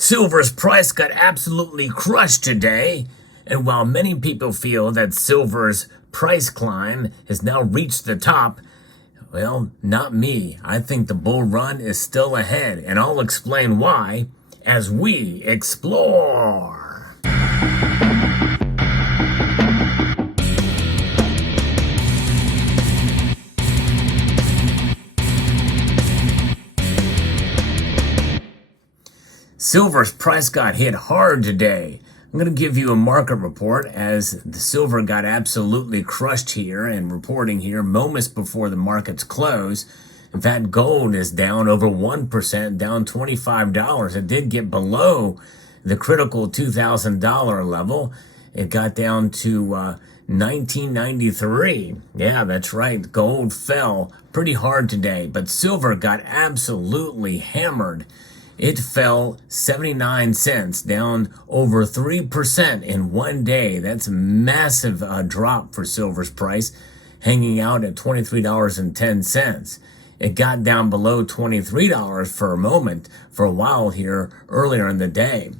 Silver's price got absolutely crushed today, and while many people feel that silver's price climb has now reached the top, well, not me. I think the bull run is still ahead, and I'll explain why as we explore. Silver's price got hit hard today. I'm going to give you a market report as the silver got absolutely crushed here and reporting here moments before the markets close. In fact, gold is down over 1%, down $25. It did get below the critical $2,000 level. It got down to 1993. Yeah, that's right. Gold fell pretty hard today, but silver got absolutely hammered. It fell 79 cents, down over 3% in one day. That's a massive drop for silver's price, hanging out at $23.10. It got down below $23 for a moment, for a while here earlier in the day.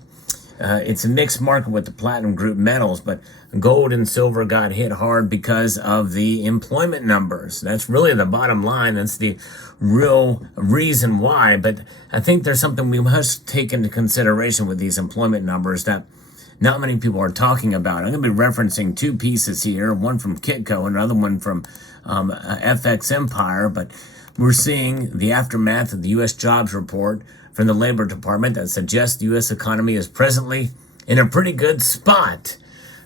It's a mixed market with the platinum group metals, but gold and silver got hit hard because of the employment numbers. That's really the bottom line. That's the real reason why. But I think there's something we must take into consideration with these employment numbers that not many people are talking about. I'm going to be referencing two pieces here, one from Kitco, another one from FX Empire, but we're seeing the aftermath of the U.S. jobs report from the Labor Department that suggests the U.S. economy is presently in a pretty good spot.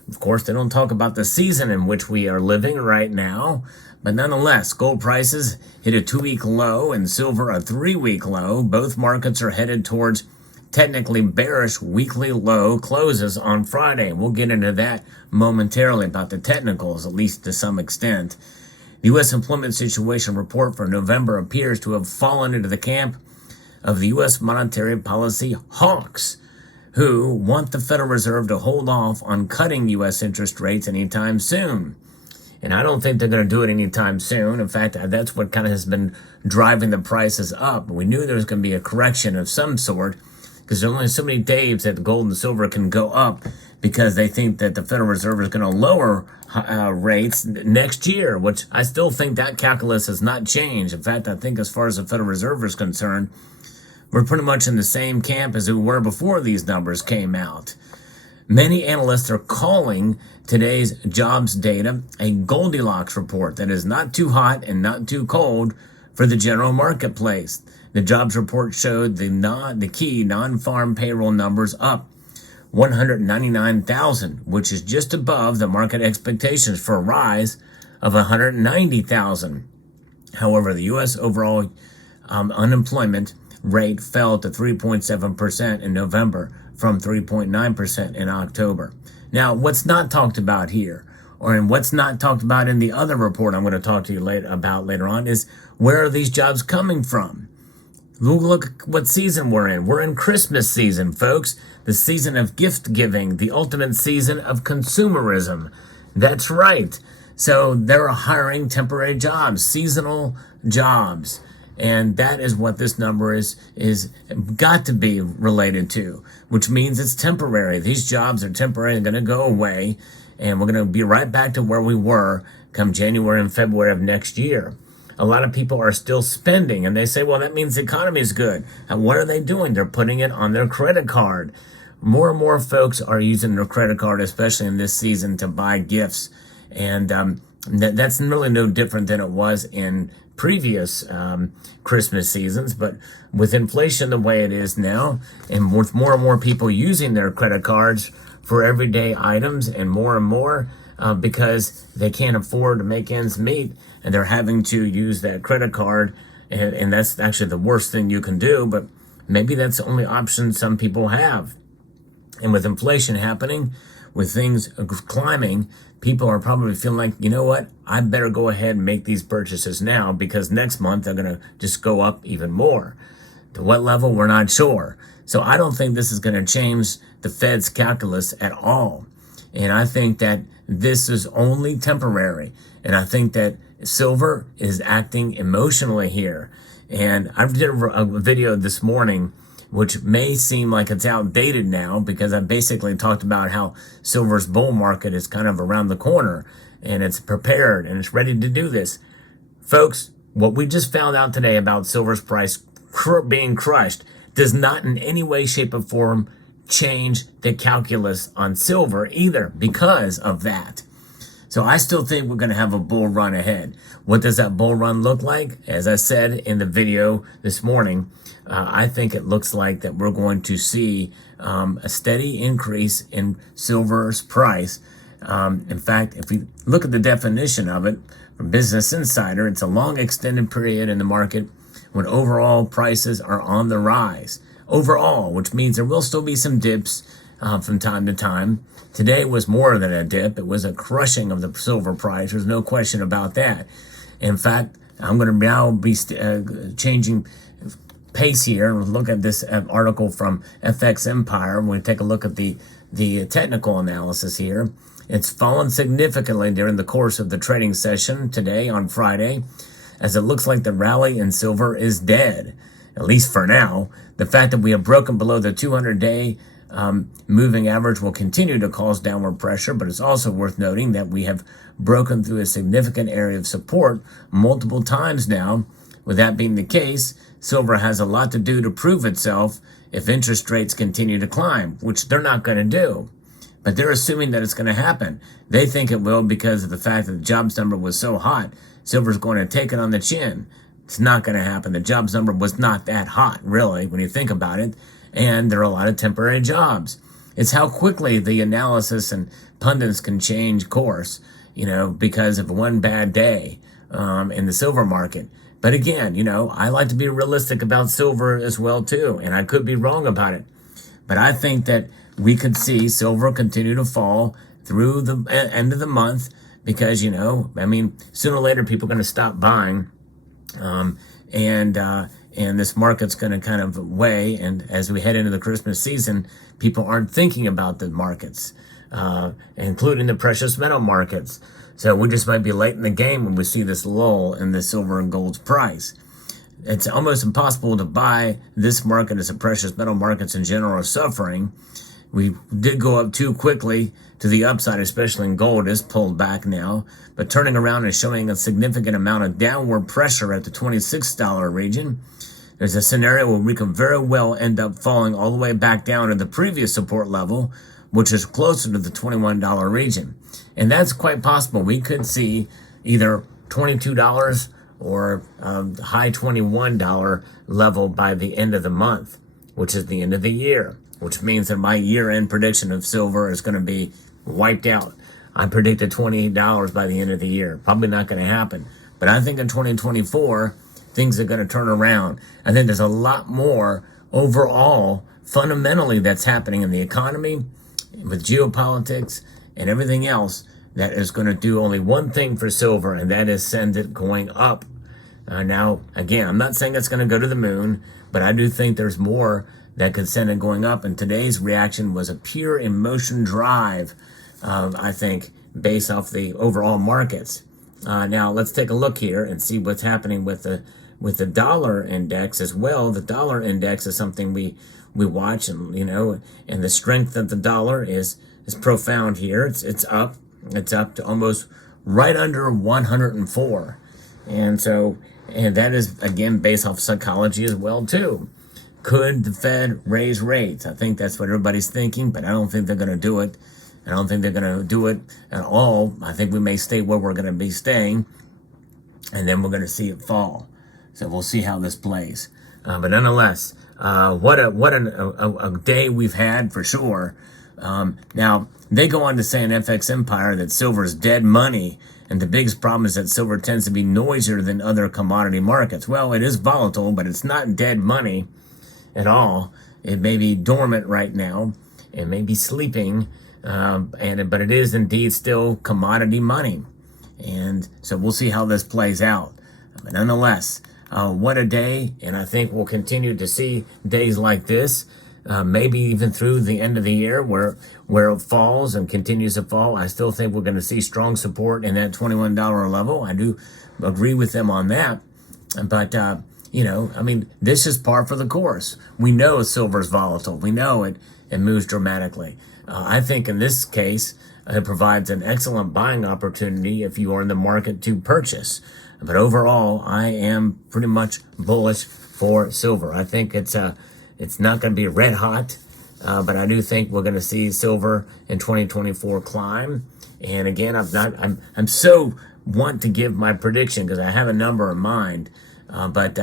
Of course, they don't talk about the season in which we are living right now, but nonetheless, gold prices hit a 2-week low and silver a 3-week low. Both markets are headed towards technically bearish weekly low closes on Friday. We'll get into that momentarily about the technicals, at least to some extent. The U.S. employment situation report for November appears to have fallen into the camp of the U.S. monetary policy hawks, who want the Federal Reserve to hold off on cutting U.S. interest rates anytime soon. And I don't think they're going to do it anytime soon. In fact, that's what kind of has been driving the prices up. We knew there was going to be a correction of some sort because there's only so many days that the gold and silver can go up because they think that the Federal Reserve is going to lower rates next year, which I still think that calculus has not changed. In fact, I think as far as the Federal Reserve is concerned, we're pretty much in the same camp as we were before these numbers came out. Many analysts are calling today's jobs data a Goldilocks report that is not too hot and not too cold for the general marketplace. The jobs report showed the key non-farm payroll numbers up 199,000, which is just above the market expectations for a rise of 190,000. However, the U.S. overall unemployment rate fell to 3.7% in November from 3.9% in October. Now, what's not talked about here, and what's not talked about in the other report I'm going to talk to you about later on, is where are these jobs coming from? Look what season we're in. We're in Christmas season, folks. The season of gift giving, the ultimate season of consumerism. That's right. So they're hiring temporary jobs, seasonal jobs. And that is what this number is got to be related to, which means it's temporary. These jobs are temporary and going to go away, and we're going to be right back to where we were come January and February of next year. A lot of people are still spending, and they say, well, that means the economy is good. And what are they doing? They're putting it on their credit card. More and more folks are using their credit card, especially in this season, to buy gifts. And that's really no different than it was in previous Christmas seasons. But with inflation the way it is now, and with more and more people using their credit cards for everyday items and more, because they can't afford to make ends meet, and they're having to use that credit card, and that's actually the worst thing you can do, but maybe that's the only option some people have. And with inflation happening, with things climbing, people are probably feeling like, you know what, I better go ahead and make these purchases now because next month they're going to just go up even more. To what level, we're not sure. So I don't think this is going to change the Fed's calculus at all. And I think that this is only temporary. And I think that silver is acting emotionally here. And I did a video this morning which may seem like it's outdated now because I basically talked about how silver's bull market is kind of around the corner and it's prepared and it's ready to do this. Folks, what we just found out today about silver's price being crushed does not in any way, shape, or form change the calculus on silver either because of that. So I still think we're going to have a bull run ahead. What does that bull run look like? As I said in the video this morning, I think it looks like that we're going to see a steady increase in silver's price. In fact, if we look at the definition of it from Business Insider, it's a long extended period in the market when overall prices are on the rise. Overall, which means there will still be some dips from time to time. Today was more than a dip. It was a crushing of the silver price. There's no question about that. In fact, I'm going to now be changing pace here and look at this article from FX Empire. We're going to take a look at the technical analysis here. It's fallen significantly during the course of the trading session today on Friday, as it looks like the rally in silver is dead, at least for now. The fact that we have broken below the 200-day moving average will continue to cause downward pressure, but it's also worth noting that we have broken through a significant area of support multiple times now. With that being the case, silver has a lot to do to prove itself if interest rates continue to climb, which they're not going to do. But they're assuming that it's going to happen. They think it will because of the fact that the jobs number was so hot. Silver's going to take it on the chin. It's not going to happen. The jobs number was not that hot, really, when you think about it. And there are a lot of temporary jobs. It's how quickly the analysis and pundits can change course, because of one bad day in the silver market. But again, I like to be realistic about silver as well, too. And I could be wrong about it. But I think that we could see silver continue to fall through the end of the month because, sooner or later people are going to stop buying. And this market's going to kind of weigh. And as we head into the Christmas season, people aren't thinking about the markets, including the precious metal markets. So we just might be late in the game when we see this lull in the silver and gold's price. It's almost impossible to buy this market as the precious metal markets in general are suffering. We did go up too quickly to the upside, especially in gold. It's pulled back now, but turning around and showing a significant amount of downward pressure at the $26 region. There's a scenario where we could very well end up falling all the way back down to the previous support level, which is closer to the $21 region. And that's quite possible. We could see either $22 or high $21 level by the end of the month, which is the end of the year, which means that my year-end prediction of silver is going to be wiped out. I predicted $28 by the end of the year. Probably not going to happen. But I think in 2024, things are going to turn around. I think there's a lot more overall, fundamentally, that's happening in the economy, with geopolitics, and everything else that is going to do only one thing for silver, and that is send it going up. Now, again, I'm not saying it's going to go to the moon, but I do think there's more that could send it going up. And today's reaction was a pure emotion drive, I think, based off the overall markets. Now, let's take a look here and see what's happening with the dollar index as well. The dollar index is something we watch, and and the strength of the dollar is profound here. It's up. It's up to almost right under 104. And that is, again, based off psychology as well, too. Could the Fed raise rates? I think that's what everybody's thinking, but I don't think they're going to do it. I don't think they're going to do it at all. I think we may stay where we're going to be staying, and then we're going to see it fall. So we'll see how this plays. But nonetheless, what a day we've had for sure. Now, they go on to say in FX Empire that silver is dead money, and the biggest problem is that silver tends to be noisier than other commodity markets. Well, it is volatile, but it's not dead money at all. It may be dormant right now. It may be sleeping, but it is indeed still commodity money. And so we'll see how this plays out. But nonetheless, what a day, and I think we'll continue to see days like this, maybe even through the end of the year where it falls and continues to fall. I still think we're going to see strong support in that $21 level. I do agree with them on that. But I mean, this is par for the course. We know silver's volatile. We know it moves dramatically. I think in this case, it provides an excellent buying opportunity if you are in the market to purchase. But overall, I am pretty much bullish for silver. I think it's not going to be red hot, but I do think we're going to see silver in 2024 climb. And again, I'm so want to give my prediction because I have a number in mind, but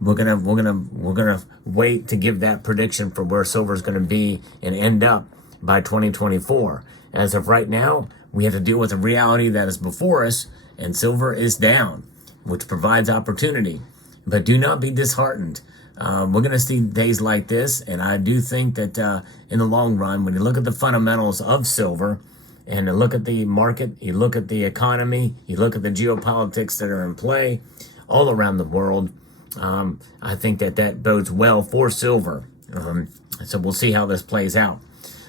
we're gonna wait to give that prediction for where silver is going to be and end up by 2024. As of right now, we have to deal with the reality that is before us, and silver is down, which provides opportunity. But do not be disheartened. We're going to see days like this, and I do think that in the long run, when you look at the fundamentals of silver, and you look at the market, you look at the economy, you look at the geopolitics that are in play all around the world, I think that bodes well for silver. So we'll see how this plays out.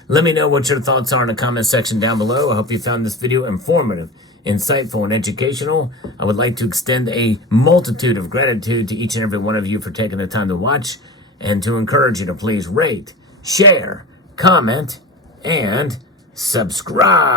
Let me know what your thoughts are in the comment section down below. I hope you found this video informative, insightful, and educational. I would like to extend a multitude of gratitude to each and every one of you for taking the time to watch, and to encourage you to please rate, share, comment, and subscribe.